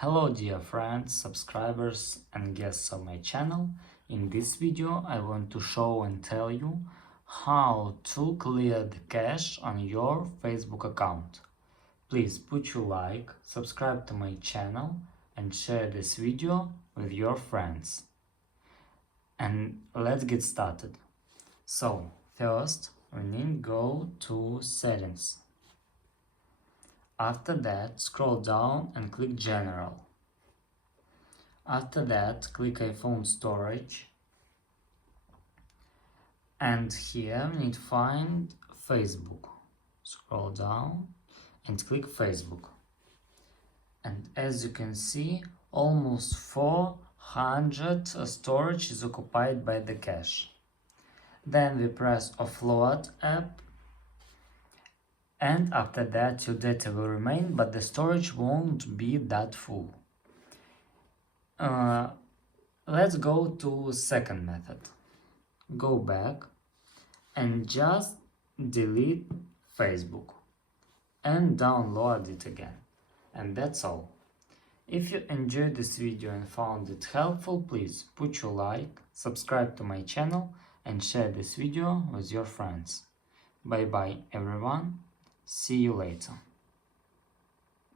Hello dear friends, subscribers and guests of my channel. In this video I want to show and tell you how to clear the cache on your Facebook account. Please put your like, subscribe to my channel and share this video with your friends. And let's get started. So first we need to go to settings. After that, scroll down and click General. After that, click iPhone storage. And here we need to find Facebook. Scroll down and click Facebook. And as you can see, almost 400 storage is occupied by the cache. Then we press Offload app. And after that your data will remain, but the storage won't be that full. Let's go to second method. Go back and just delete Facebook and download it again. And that's all. If you enjoyed this video and found it helpful, please put your like, subscribe to my channel and share this video with your friends. Bye bye everyone. See you later.